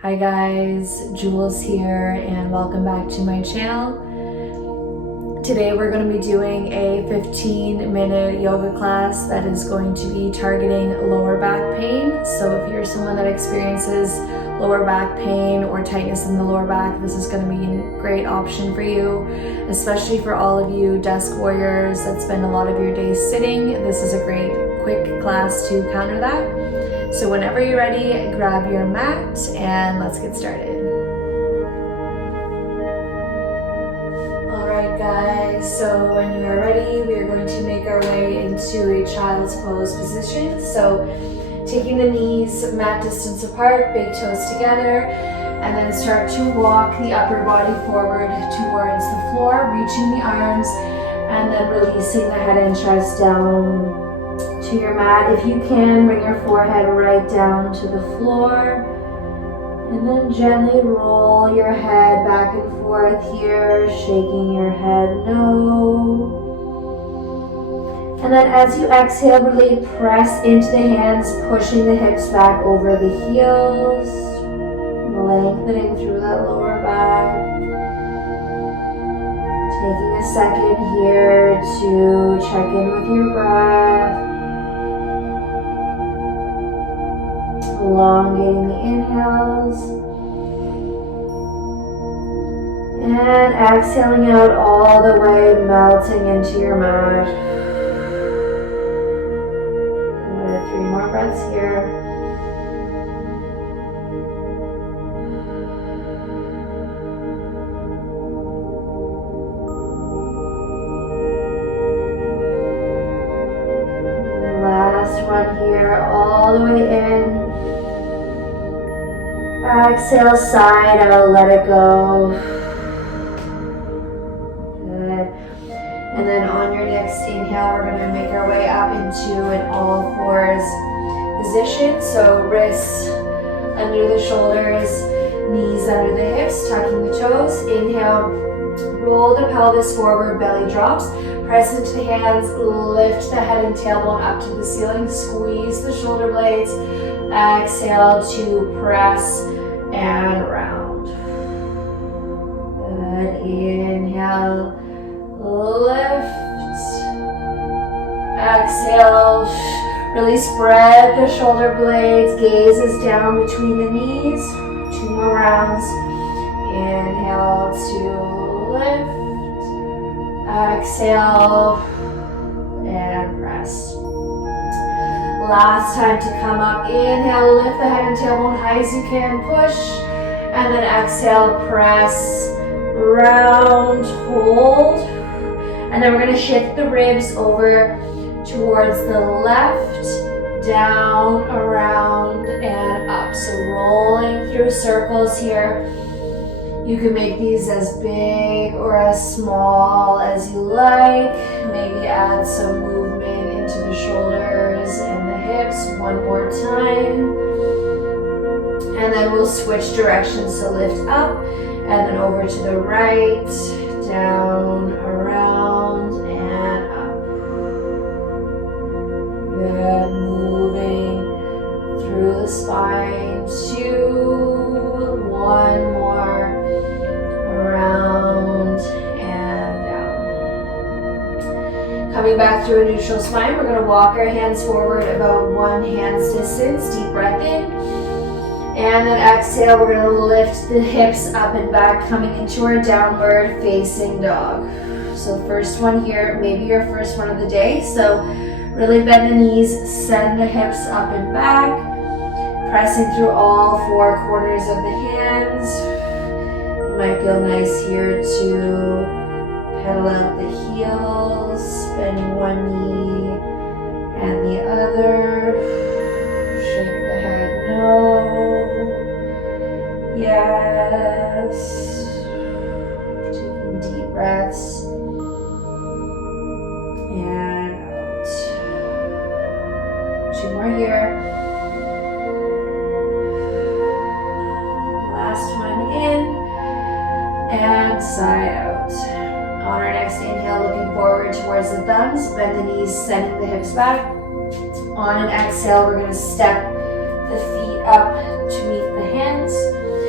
Hi guys, Jules here and welcome back to my channel. Today we're going to be doing a 15-minute yoga class that is going to be targeting lower back pain. So if you're someone that experiences lower back pain or tightness in the lower back, this is going to be a great option for you, especially for all of you desk warriors that spend a lot of your days sitting. This is a great quick class to counter that. So whenever you're ready, grab your mat and let's get started. Alright guys, so when you are ready, we are going to make our way into a child's pose position. So taking the knees mat distance apart, big toes together, and then start to walk the upper body forward towards the floor, reaching the arms, and then releasing the head and chest down to your mat. If you can, bring your forehead right down to the floor and then gently roll your head back and forth here, shaking your head no. And then as you exhale, really press into the hands, pushing the hips back over the heels, lengthening through that lower back. Taking a second here to check in with your breath. Elongating the inhales and exhaling out all the way, melting into your mat. Good. 3 more breaths here. Last one here, all the way in. Exhale, side out, let it go. Good. And then on your next inhale, we're going to make our way up into an all fours position. So wrists under the shoulders, knees under the hips, tucking the toes. Inhale, roll the pelvis forward, belly drops. Press into the hands, lift the head and tailbone up to the ceiling, squeeze the shoulder blades. Exhale to press and round. Good. Inhale, lift. Exhale, really spread the shoulder blades, gazes down between the knees. 2 more rounds. Inhale to lift. Exhale and press. Last time to come up. Inhale, lift the head and tailbone high as you can, push, and then exhale, press, round, hold, and then we're going to shift the ribs over towards the left, down, around, and up. So rolling through circles here. You can make these as big or as small as you like. Maybe add some movement into the shoulders and the hips. 1 more time. And then we'll switch directions. So lift up and then over to the right, down, around, and up. Good. Moving through the spine. 2, 1 more. Around and down. Coming back through a neutral spine, we're going to walk our hands forward about 1 hand's distance. Deep breath in. And then exhale, we're going to lift the hips up and back, coming into our downward facing dog. So first one here, maybe your first one of the day. So really bend the knees, send the hips up and back, pressing through all 4 corners of the hands. Might feel nice here to pedal out the heels, bend one knee and the other, shake the head no, yes, taking deep breaths and out. 2 more here. Last one in. And side out. On our next inhale, looking forward towards the thumbs, bend the knees, sending the hips back. On an exhale, we're going to step the feet up to meet the hands.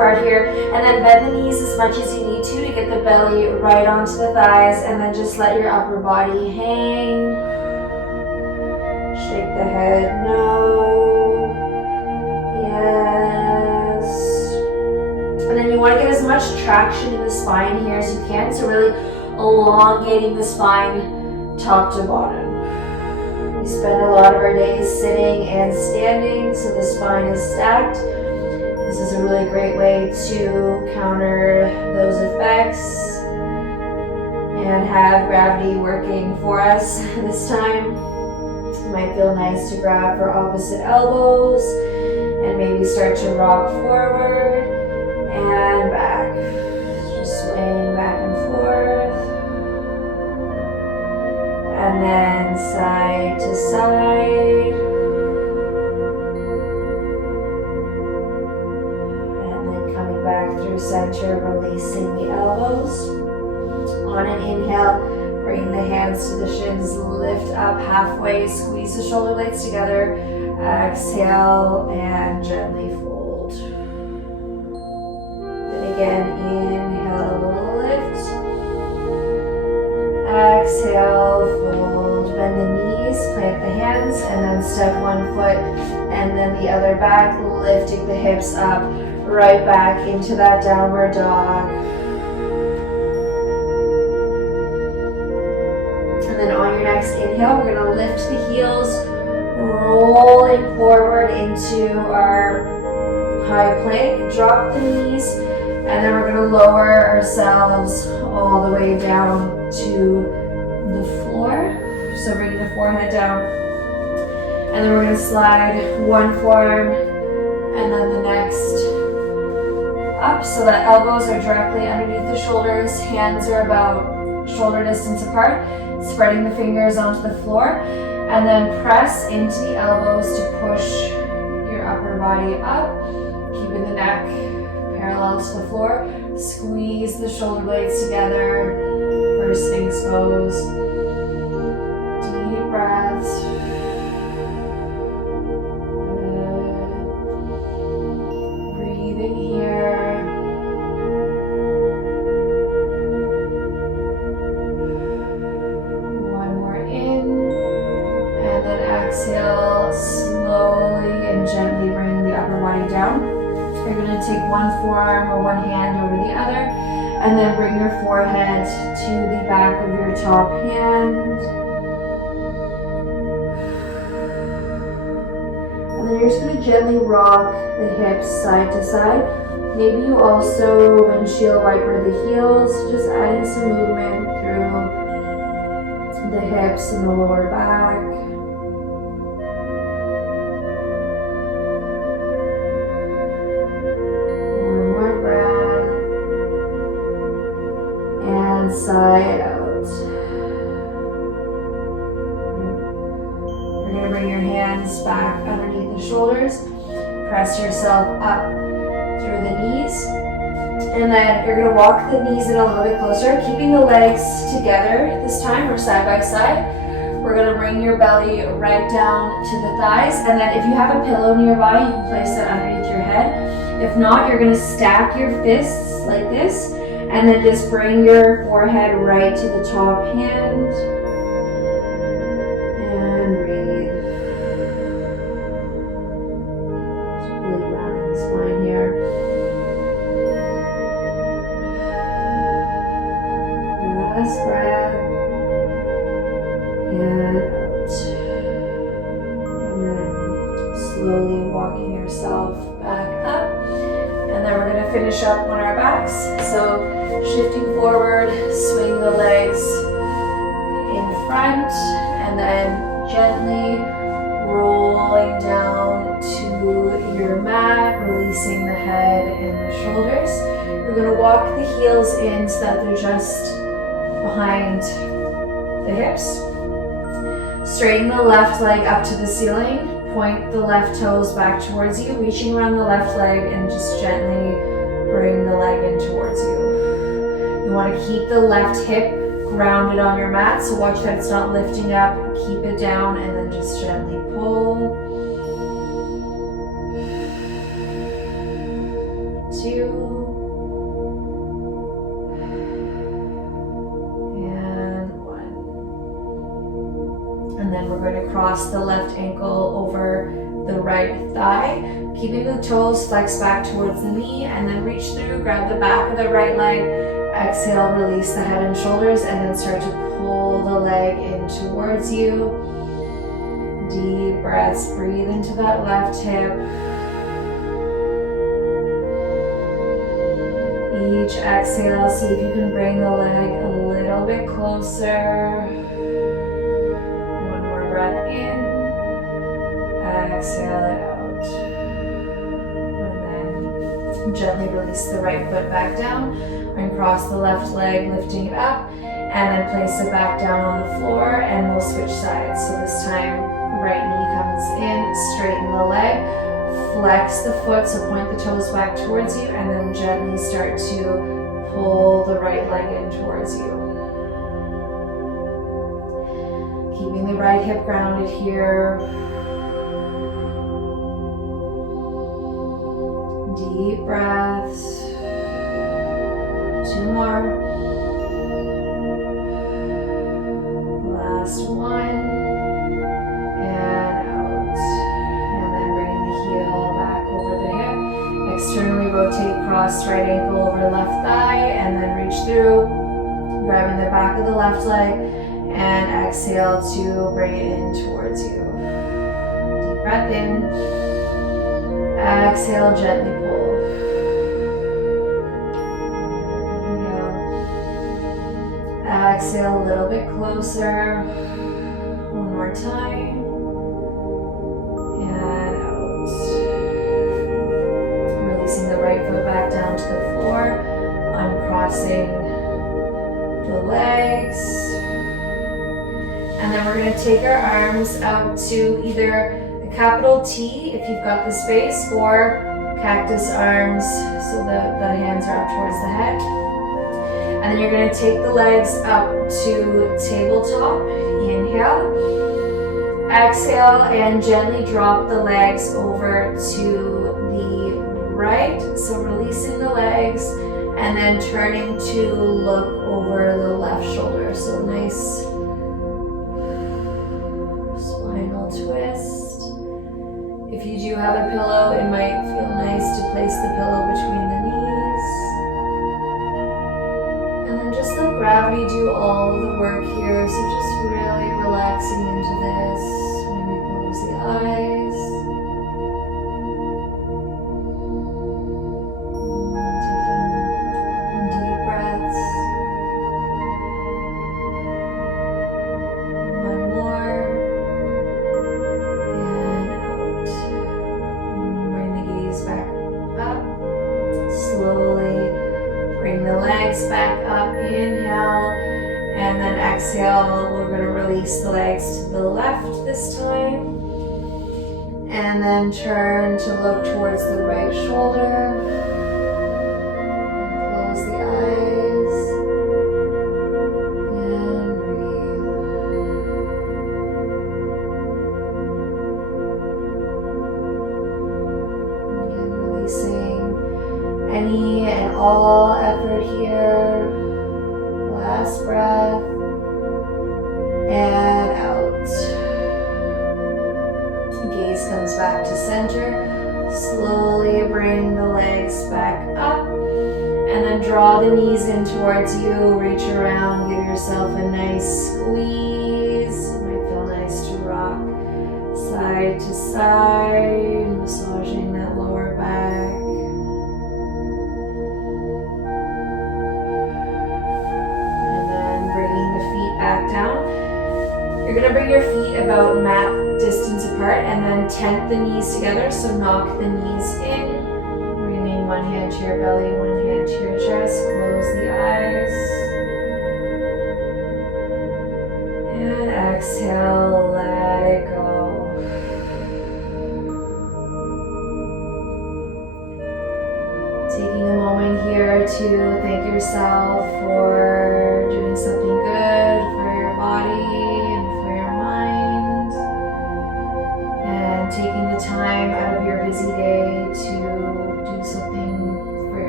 apart here. And then bend the knees as much as you need to get the belly right onto the thighs, and then just let your upper body hang. Shake the head, no. Yes. And then you want to get as much traction in the spine here as you can, so really elongating the spine top to bottom. We spend a lot of our days sitting and standing, so the spine is stacked. This is a really great way to counter those effects and have gravity working for us this time. It might feel nice to grab for opposite elbows and maybe start to rock forward and back. Just swaying back and forth. And then side to side. And then coming back through center, releasing the elbows. On an inhale, bring the hands to the shins, lift up halfway, squeeze the shoulder blades together. Exhale and gently fold. And again, inhale, lift. Exhale, fold. Bend the knees, plant the hands, and then step one foot and then the other back, lifting the hips up, right back into that downward dog. And then on your next inhale, we're going to lift the heels, rolling forward into our high plank. Drop the knees, and then we're going to lower ourselves all the way down to the floor. So bring the forehead down, and then we're going to slide one forearm and then the next up so that elbows are directly underneath the shoulders, hands are about shoulder distance apart, spreading the fingers onto the floor, and then press into the elbows to push your upper body up, keeping the neck parallel to the floor. Squeeze the shoulder blades together. First things goes. Deep breaths. Good. Breathing here. One more in. And then exhale, slowly and gently bring the upper body down. You're going to take one forearm or one hand over the other, and then bring your forehead to the back of your top hand. And then you're just going to gently rock the hips side to side. Maybe you also windshield wiper the heels, just adding some movement through the hips and the lower back. Side out. You're going to bring your hands back underneath the shoulders. Press yourself up through the knees. And then you're going to walk the knees in a little bit closer, keeping the legs together this time, or side by side. We're going to bring your belly right down to the thighs. And then if you have a pillow nearby, you can place that underneath your head. If not, you're going to stack your fists like this. And then just bring your forehead right to the top hand. And breathe. Just really rounding the spine here. Last breath. And out. And then slowly walking yourself back up. And then we're going to finish up on our backs. So shifting forward, swing the legs in front, and then gently rolling down to your mat, releasing the head and the shoulders. We're going to walk the heels in so that they're just behind the hips. Straighten the left leg up to the ceiling. Point the left toes back towards you, reaching around the left leg, and just gently bring the leg in towards you. You want to keep the left hip grounded on your mat, so watch that it's not lifting up. Keep it down, and then just gently pull. 2, 2. And 1. And then we're going to cross the left ankle over the right thigh, keeping the toes flexed back towards the knee, and then reach through, grab the back of the right leg, exhale, release the head and shoulders, and then start to pull the leg in towards you. Deep breaths, breathe into that left hip. Each exhale, see if you can bring the leg a little bit closer. One more breath in. Exhale it out. And then gently release the right foot back down and cross the left leg, lifting it up, and then place it back down on the floor, and we'll switch sides. So this time, right knee comes in, straighten the leg, flex the foot, so point the toes back towards you, and then gently start to pull the right leg in towards you. Keeping the right hip grounded here. Deep breaths. 2 more. Last one. And out. And then bring the heel back over the hip. Externally rotate, cross right ankle over left thigh, and then reach through, grabbing the back of the left leg, and exhale to bring it in towards you. Deep breath in. Exhale, gently pull. Inhale. Exhale a little bit closer. One more time. And out. Releasing the right foot back down to the floor. Uncrossing the legs. And then we're going to take our arms out to either a capital T if you've got the space, or cactus arms so the hands are up towards the head. And then you're going to take the legs up to tabletop. Inhale. Exhale, and gently drop the legs over to the right. So releasing the legs and then turning to look over the left shoulder. So nice spinal twist. If you do have a pillow, it might feel nice to place the pillow between the knees. And then just let gravity do all of the work here. So just really relaxing into this. Maybe close the eyes. Taking deep breaths. One more. And out. Bring the gaze back up. Slowly bring the legs back up. Inhale. And then exhale. We're going to release the legs to the left this time. And then turn to look towards the right shoulder. Close the eyes. And breathe. Again, releasing any and all effort here. Last breath. And out. Gaze comes back to center. Slowly bring the legs back up. And then draw the knees in towards you. Reach around. Give yourself a nice squeeze. It might feel nice to rock side to side. Massaging that lower back. Back down. You're going to bring your feet about mat distance apart and then tent the knees together. So knock the knees in. Bringing one hand to your belly, one hand to your chest. Close the eyes. And exhale, let it go. Taking a moment here to thank yourself for doing something good for your body and for your mind, and taking the time out of your busy day to do something for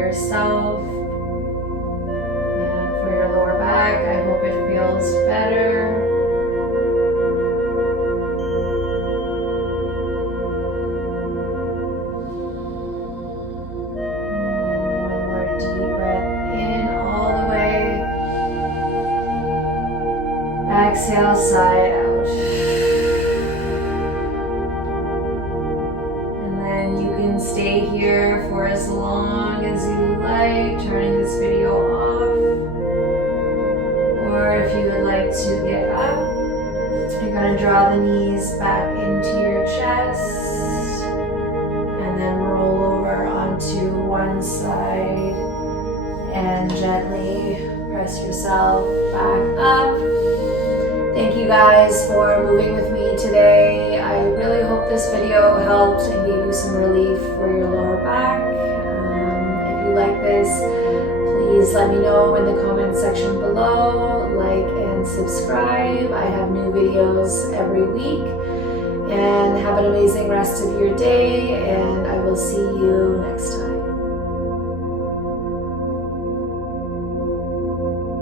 yourself. And for your lower back, I hope it feels better. Exhale, side out. And then you can stay here for as long as you like, turning this video off. Or if you would like to get up, you're going to draw the knees back into your chest and then roll over onto one side and gently press yourself back up. Thank you guys for moving with me today. I really hope this video helped and gave you some relief for your lower back. If you like this, please let me know in the comment section below. Like and subscribe. I have new videos every week. And have an amazing rest of your day, and I will see you next time.